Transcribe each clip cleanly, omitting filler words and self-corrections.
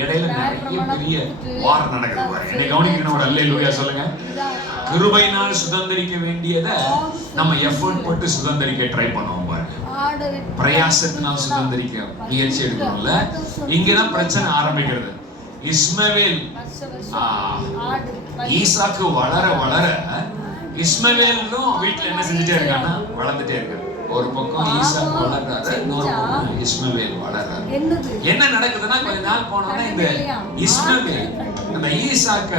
இடையில நிறைய பெரிய வார் நடக்குது பாருங்க. என்னை கவனிக்கணும், ஒரு அல்லேலூயா சொல்லுங்க. கிருபையினால் சுதந்திரிக்க வேண்டியதை நம்ம எஃபோர்ட் போட்டு சுதந்திரிக்க ட்ரை பண்ணுவோம் பாருங்க. பிரயாசத்தினால் சுதந்திரிக்க முயற்சி எடுக்கணும்ல. இங்கதான் பிரச்சனை ஆரம்பிக்கிறது. இஸ்மவேல் ஈசாக்கு வளர வளர இஸ்மவேலும் வீட்டுல என்ன செஞ்சுட்டே இருக்கான்னா வளர்ந்துட்டே இருக்காரு. ஒரு பக்கம் ஈசாக்கு வளர்றாரு, இன்னொரு பக்கம் இஸ்மவேல் வளர்றாரு. என்ன நடக்குதுன்னா கொஞ்ச நாள் போனோம்னா இந்த இஸ்மவேல் அந்த ஈசாக்க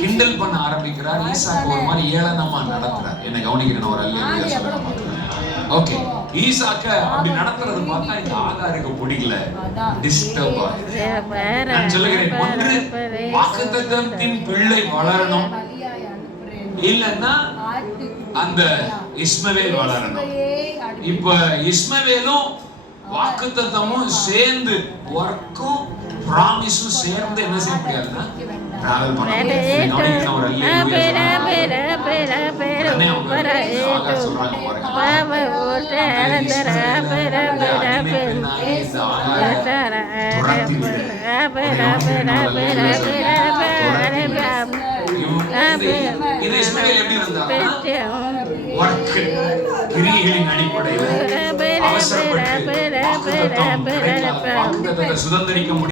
கிண்டல் பண்ண ஆரம்பிக்கிறார். ஈசாக்கு ஒரு மாதிரி ஏளனமா நடத்துறார். என்ன கவனிக்கணும், ஒரு அல்லேலூயா சொல்லுங்க. ஓகே, ஈசாக்க அப்படி நடத்துறது பார்த்தா இந்த ஆகாருக்கு பிடிக்கல, டிஸ்டர்ப் ஆகுது. நான் சொல்லுகிறேன், ஒன்று வாக்குத்தத்தத்தின் பிள்ளை வளரணும், இல்லன்னா அந்த இஸ்மவேல் வளரணும். இப்ப இஸ்மவேலும் வாக்குத்தத்தமும் சேர்ந்து ஒர்க்கும் ப்ராமிஸும் சேர்ந்து என்ன செய்ய முடியாதுன்னா டிராவல் பண்ண முடியாது. ஒரு இது இஸ்மவேல் எப்படி வந்தாருன்னா ஒர்க் கிரியைகளின் அடிப்படையில் அவசரப்பட்டு வாக்குத்தத்தத்தை சுதந்திரிக்க முடியும்.